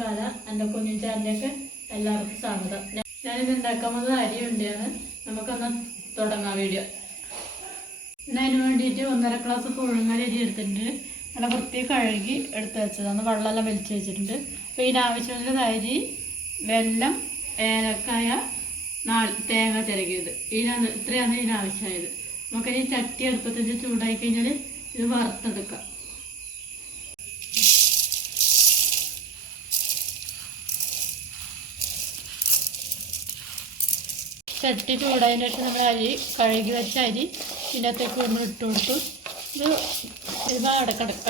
കാല എൻ്റെ കുഞ്ഞിൻ ചാനലിലേക്ക് എല്ലാവർക്കും സ്വാഗതം. ഞാനിത് ഉണ്ടാക്കാൻ പോകുന്നത് അരി ഉണ്ടയാണ്. നമുക്കൊന്ന് തുടങ്ങാം വീഡിയോ. പിന്നെ അതിന് വേണ്ടിയിട്ട് 1.5 ഗ്ലാസ് പുഴുങ്ങൽ അരി എടുത്തിട്ടുണ്ട്. നല്ല വൃത്തി കഴുകി എടുത്ത് വെച്ചതാണ്. വെള്ളമെല്ലാം വലിച്ച് വെച്ചിട്ടുണ്ട്. അപ്പോൾ ഇതിനാവശ്യമുള്ളത് അരി, വെല്ലം, ഏലക്കായ, തേങ്ങ ചിരകിയത്. ഇത്രയാണ് ഇതിനാവശ്യമായത്. നമുക്കിനി ചട്ടി അടുപ്പത്തിട്ട് ചൂടായി കഴിഞ്ഞാൽ ഇത് വറുത്തെടുക്കാം. ചട്ടി ചൂടായതിന് ശേഷം നമ്മൾ അരി കഴുകി വെച്ച അരി ഇതിനകത്തേക്ക് നമ്മൾ ഇട്ട് കൊടുത്തു. ഇത്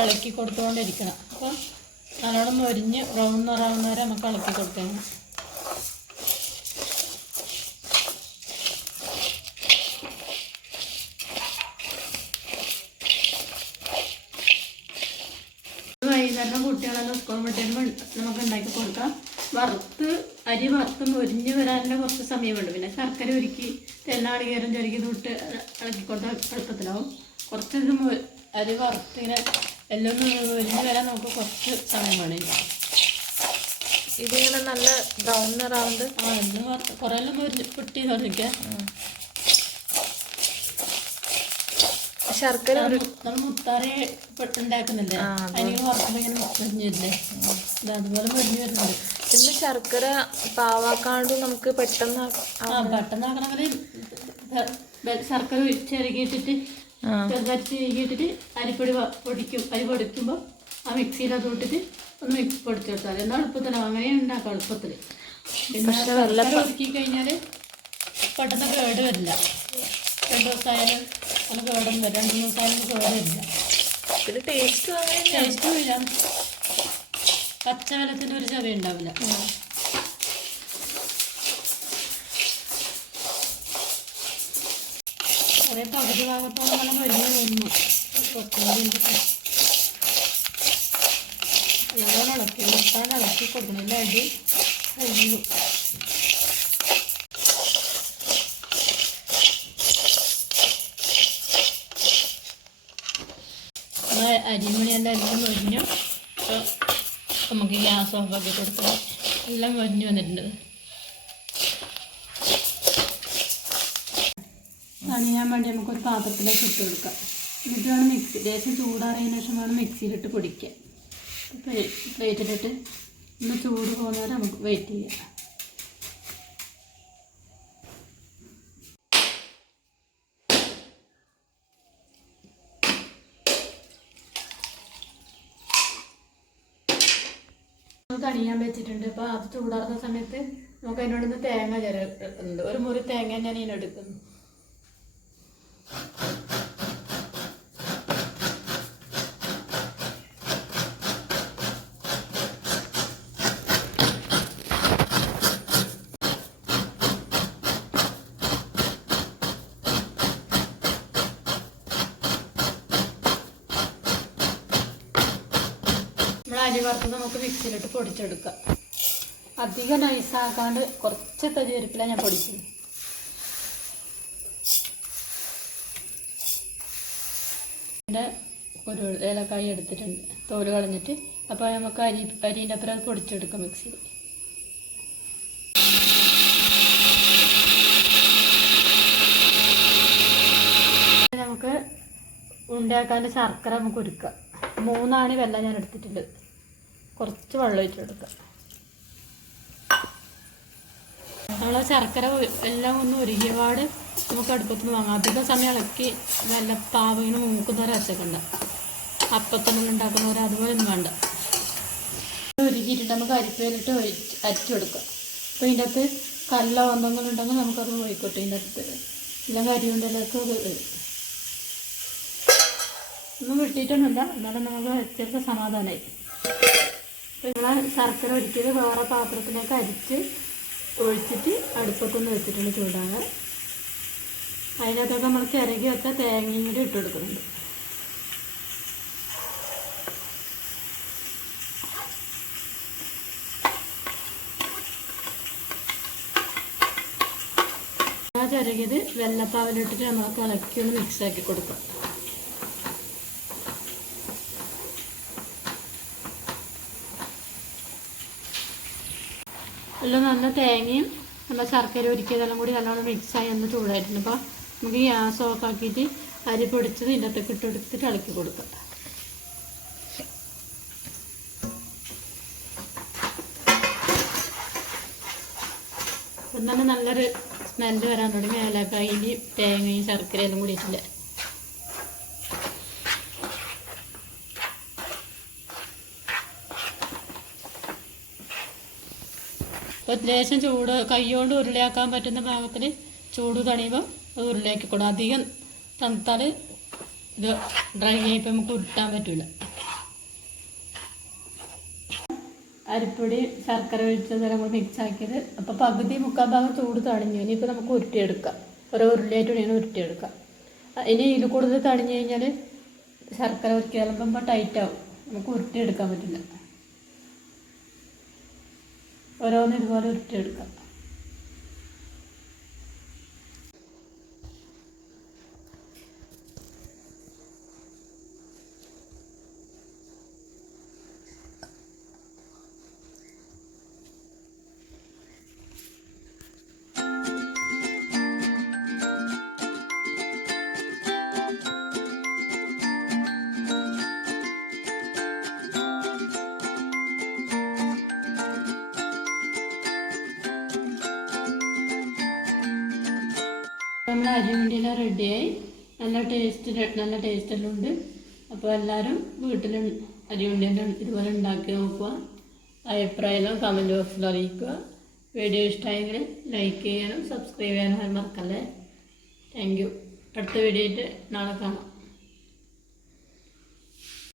ഇളക്കി കൊടുത്തുകൊണ്ടിരിക്കണം. അപ്പോൾ നല്ലോണം മൊരിഞ്ഞ് ബ്രൗൺ നിറാവുന്ന വരെ നമുക്ക് ഇളക്കി കൊടുക്കണം. വൈകുന്നേരം കുട്ടികളെല്ലാം സ്കൂൾ വിട്ടുമ്പോൾ നമുക്ക് ഉണ്ടാക്കി കൊടുക്കാം. അരി വറുത്ത് മൊരിഞ്ഞ് വരാനുള്ള കുറച്ച് സമയമുണ്ട്. പിന്നെ ശർക്കര ഒരുക്കി തെന്നാളികേരം ചെറുക്കി തൊട്ട് ഇളക്കി കൊടുത്താൽ എളുപ്പത്തിലാവും. കുറച്ച് അരി വറുത്ത് ഇങ്ങനെ എല്ലാം മൊരിഞ്ഞ് വരാൻ നമുക്ക് കുറച്ച് സമയം വേണം. ഇതിങ്ങനെ നല്ല ബ്രൗൺ നിറാവുണ്ട്. എല്ലാം കുറേ എല്ലാം മൊരിഞ്ഞ് പൊട്ടി തുടങ്ങിക്കാം. ശർക്കര നമ്മൾ മുത്താറി ഉണ്ടാക്കുന്നില്ലേ, അതിന് വറുക്കുമ്പോൾ ഇങ്ങനെ മൊരിഞ്ഞില്ലേ, അതുപോലെ മൊരിഞ്ഞ് വരുന്നുണ്ട്. ഇന്ന് ശർക്കര പാവാക്കാണ്ട് നമുക്ക് പെട്ടെന്നാക്കണമെങ്കിൽ ശർക്കര ചിരകിയിട്ടിട്ട് ചിരകിയിട്ടിട്ട് അരിപ്പൊടി പൊടിക്കുമ്പോൾ ആ മിക്സിയിൽ അത് ഇട്ടിട്ട് ഒന്ന് പൊടിച്ചെടുത്താൽ എന്നാൽ എളുപ്പത്തിലാവും. അങ്ങനെ ഉണ്ടാക്കാം എളുപ്പത്തിൽ. പിന്നെ ശർക്കര ഒരുക്കി കഴിഞ്ഞാൽ പെട്ടെന്ന് കേട് വരില്ല. 2 ദിവസമായാലും അത് കേടും വരും. 2 ദിവസമായാലും കേടില്ല. ടേസ്റ്റും ഇല്ല. പച്ചവെള്ളത്തിൻ്റെ ഒരു ചവ ഉണ്ടാവില്ല. കുറേ പകുതി ഭാഗത്തോളം നല്ല മരുന്ന് തോന്നുന്നു. നല്ലോണം ഇളക്കി കൊടുക്കണം. എല്ലാ അടി കഴിഞ്ഞു. അരിമണിയെല്ലാം എല്ലാം മൊരിഞ്ഞു. അപ്പോൾ നമുക്ക് ഗ്യാസ് ഓഫാക്കി കൊടുക്കാം. എല്ലാം മൊരിഞ്ഞ് വന്നിട്ടുണ്ട്. തണിയാൻ വേണ്ടി നമുക്കൊരു പാത്രത്തിലേക്ക് ഇട്ട് കൊടുക്കാം. എന്നിട്ട് വേണം ലേശം ചൂടാറിയതിന് ശേഷം വേണം മിക്സിയിലിട്ട് പൊടിക്കുക. പ്ലേറ്റിലിട്ട് ഒന്ന് ചൂട് പോകുന്നവരെ നമുക്ക് വെയിറ്റ് ചെയ്യാം. തണിയാൻ വെച്ചിട്ടുണ്ട്. അപ്പോൾ അത് ചൂടാറുന്ന സമയത്ത് നമുക്ക് അതിനോട് നിന്ന് തേങ്ങ ചേർക്കുന്നുണ്ട്. ഒരു മുറി തേങ്ങ ഞാൻ ഇതിനെടുക്കുന്നു. അരി വറുത്ത് നമുക്ക് മിക്സിയിലിട്ട് പൊടിച്ചെടുക്കാം. അധികം നൈസാക്കാണ്ട് കുറച്ച് തരിപ്പിലാണ് ഞാൻ പൊടിക്കുന്നത്. പിന്നെ ഒരു ഏലക്കായ എടുത്തിട്ടുണ്ട്, തോല് കളഞ്ഞിട്ട്. അപ്പോൾ നമുക്ക് അരിൻ്റെ അപ്പുറം പൊടിച്ചെടുക്കാം മിക്സിയിൽ. നമുക്ക് ഉണ്ടാക്കാൻ ശർക്കര നമുക്ക് ഒരുക്കാം. 3 ആണി വെള്ളം ഞാൻ എടുത്തിട്ടുണ്ട്. കുറച്ച് വെള്ളം ഒഴിച്ചെടുക്കാം. നമ്മൾ ശർക്കര എല്ലാം ഒന്ന് ഒരുക്കിയപാട് നമുക്ക് അടുപ്പത്തിന് വാങ്ങാം. അധികം സമയം ഇളക്കി പാവിന് മൂക്കുന്നവരെ അരച്ചേക്കണ്ട. അപ്പത്തിനുള്ള ഉണ്ടാക്കുന്നവരെ അതുപോലെ ഒന്നും വേണ്ട. ഒരുക്കിയിട്ടിട്ട് നമുക്ക് അരിപ്പയിലിട്ട് അരിച്ചെടുക്കാം. അപ്പോൾ ഇതിൻ്റെ അകത്ത് കല്ലോ എന്തെങ്കിലും ഉണ്ടെങ്കിൽ നമുക്കത് പോയിക്കോട്ടെ. ഇതിൻ്റെ അകത്ത് എല്ലാം കരിയുണ്ടൊക്കെ ഒന്നും വിട്ടിട്ടൊന്നുമില്ല. എന്നാലും നമുക്ക് അരച്ചെടുത്ത സമാധാനമായി. നമ്മൾ ശർക്കര ഒരിക്കൽ വേറെ പാത്രത്തിലേക്ക് അരിച്ച് ഒഴിച്ചിട്ട് അടുപ്പത്തൊന്ന് വെച്ചിട്ടുണ്ട് ചൂടാണ്. അതിനകത്തൊക്കെ നമ്മൾ ചിരകി വെച്ച തേങ്ങയും കൂടി ഇട്ട് കൊടുക്കുന്നുണ്ട്. ആ ചിരകിയത് വെള്ളപ്പാവിലിട്ടിട്ട് നമുക്ക് ഇളക്കി ഒന്ന് മിക്സാക്കി കൊടുക്കാം. എല്ലാം നല്ല തേങ്ങയും നല്ല ശർക്കര ഒരുക്കിയതെല്ലാം കൂടി നല്ലോണം മിക്സായി ഒന്ന് ചൂടായിട്ടുണ്ട്. അപ്പോൾ നമുക്ക് ഗ്യാസ് ഓഫാക്കിയിട്ട് അരി പൊടിച്ചത് ഇതിൻ്റെ അകത്തേക്ക് ഇട്ട് കൊടുത്തിട്ട് ഇളക്കി കൊടുക്കാം. അപ്പം തന്നെ നല്ലൊരു സ്മെല്ല് വരാൻ തുടങ്ങി. ഏലക്കായും തേങ്ങയും ശർക്കരയെല്ലാം കൂടിയിട്ടില്ല. അപ്പോൾ ലേശം ചൂട് കൈകൊണ്ട് ഉരുളയാക്കാൻ പറ്റുന്ന പാകത്തിൽ ചൂട് തണിയുമ്പോൾ അത് ഉരുളയാക്കി കൊടുക്കും. അധികം തണുത്താൽ ഇത് ഡ്രൈ ആയിപ്പോൾ നമുക്ക് ഉരുട്ടാൻ പറ്റില്ല. അരിപ്പൊടി ശർക്കര ഒഴിച്ചതെല്ലാം കൂടി മിക്സ് ആക്കിയത്. അപ്പോൾ പകുതി മുക്കാൽ ഭാഗം ചൂട് തണിഞ്ഞു. ഇനിയിപ്പോൾ നമുക്ക് ഉരുട്ടിയെടുക്കാം. ഓരോ ഉരുളയായിട്ട് വേണം ഉരുട്ടിയെടുക്കാം. ഇനി ഇതിൽ കൂടുതൽ തണിഞ്ഞു കഴിഞ്ഞാൽ ശർക്കര ഉരുക്കി ചിലപ്പോൾ ടൈറ്റ് ആവും, നമുക്ക് ഉരുട്ടിയെടുക്കാൻ പറ്റില്ല. ഓരോന്ന് ഇതുപോലെ ഉരുട്ടിയെടുക്കാം. നമ്മൾ അരിവണ്ടിയെല്ലാം റെഡിയായി. നല്ല ടേസ്റ്റെല്ലാം ഉണ്ട്. അപ്പോൾ എല്ലാവരും വീട്ടിൽ അരിവണ്ടിയെല്ലാം ഇതുപോലെ ഉണ്ടാക്കി നോക്കുക. അഭിപ്രായമെല്ലാം കമൻറ്റ് ബോക്സിൽ അറിയിക്കുക. വീഡിയോ ഇഷ്ടമായെങ്കിൽ ലൈക്ക് ചെയ്യാനും സബ്സ്ക്രൈബ് ചെയ്യാനും മറക്കല്ലേ. Thank you. അടുത്ത വീഡിയോ ആയിട്ട് നാളെ കാണാം.